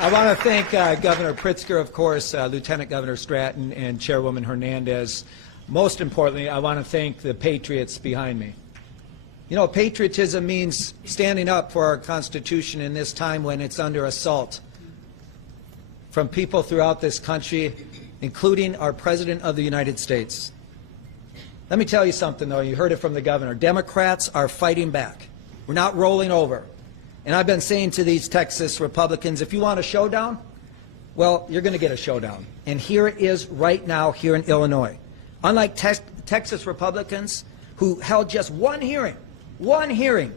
I want to thank Governor Pritzker, of course, Lieutenant Governor Stratton, and Chairwoman Hernandez. Most importantly, I want to thank the patriots behind me. You know, patriotism means standing up for our Constitution in this time when it's under assault from people throughout this country, including our President of the United States. Let me tell you something, though. You heard it from the governor. Democrats are fighting back. We're not rolling over. And I've been saying to these Texas Republicans, if you want a showdown, well, you're going to get a showdown. And here it is right now here in Illinois. Unlike Texas Republicans who held just one hearing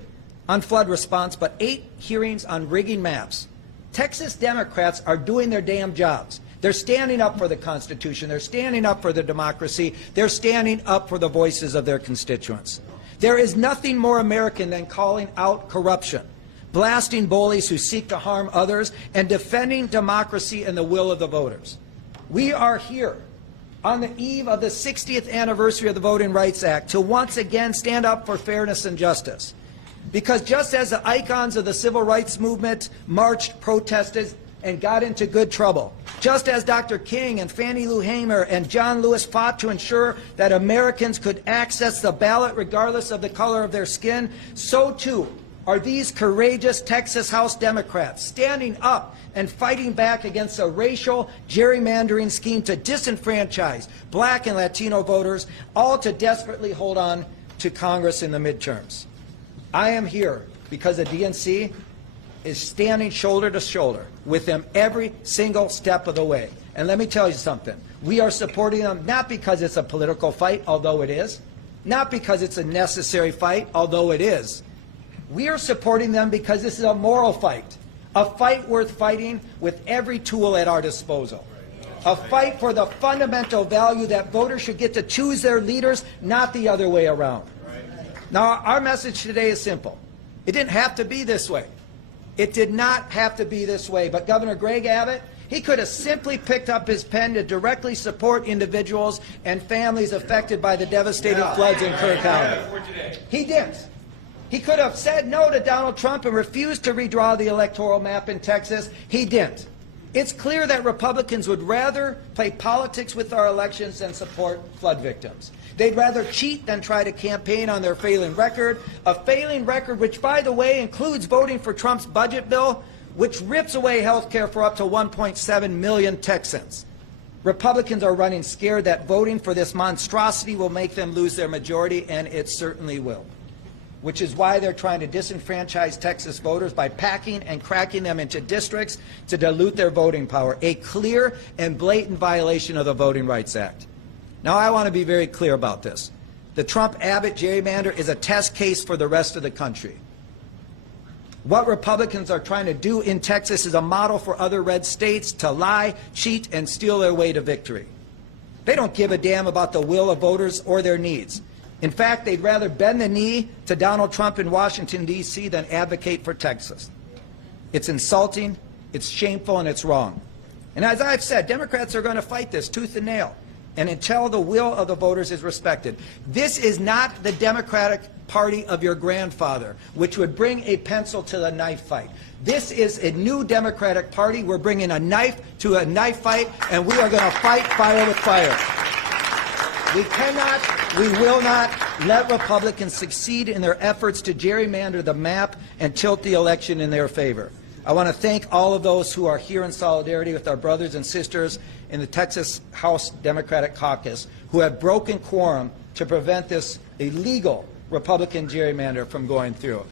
on flood response, but 8 hearings on rigging maps, Texas Democrats are doing their damn jobs. They're standing up for the Constitution. They're standing up for the democracy. They're standing up for the voices of their constituents. There is nothing more American than calling out corruption, blasting bullies who seek to harm others, and defending democracy and the will of the voters. We are here on the eve of the 60th anniversary of the Voting Rights Act to once again stand up for fairness and justice. Because just as the icons of the civil rights movement marched, protested, and got into good trouble, just as Dr. King and Fannie Lou Hamer and John Lewis fought to ensure that Americans could access the ballot regardless of the color of their skin, so too are these courageous Texas House Democrats standing up and fighting back against a racial gerrymandering scheme to disenfranchise black and Latino voters, all to desperately hold on to Congress in the midterms. I am here because the DNC is standing shoulder to shoulder with them every single step of the way. And let me tell you something. We are supporting them not because it's a political fight, although it is, not because it's a necessary fight, although it is. We are supporting them because this is a moral fight, a fight worth fighting with every tool at our disposal, a fight for the fundamental value that voters should get to choose their leaders, not the other way around. Now, our message today is simple. It didn't have to be this way. It did not have to be this way, but Governor Greg Abbott, he could have simply picked up his pen to directly support individuals and families affected by the devastating floods in Kerr County. He didn't. He could have said no to Donald Trump and refused to redraw the electoral map in Texas. He didn't. It's clear that Republicans would rather play politics with our elections than support flood victims. They'd rather cheat than try to campaign on their failing record, a failing record which, by the way, includes voting for Trump's budget bill, which rips away health care for up to 1.7 million Texans. Republicans are running scared that voting for this monstrosity will make them lose their majority, and it certainly will, which is why they're trying to disenfranchise Texas voters by packing and cracking them into districts to dilute their voting power, a clear and blatant violation of the Voting Rights Act. Now, I want to be very clear about this. The Trump-Abbott gerrymander is a test case for the rest of the country. What Republicans are trying to do in Texas is a model for other red states to lie, cheat, and steal their way to victory. They don't give a damn about the will of voters or their needs. In fact, they'd rather bend the knee to Donald Trump in Washington, D.C. than advocate for Texas. It's insulting, it's shameful, and it's wrong. And as I've said, Democrats are going to fight this tooth and nail, and until the will of the voters is respected. This is not the Democratic Party of your grandfather, which would bring a pencil to the knife fight. This is a new Democratic Party. We're bringing a knife to a knife fight, and we are going to fight fire with fire. We cannot, we will not let Republicans succeed in their efforts to gerrymander the map and tilt the election in their favor. I want to thank all of those who are here in solidarity with our brothers and sisters in the Texas House Democratic Caucus who have broken quorum to prevent this illegal Republican gerrymander from going through.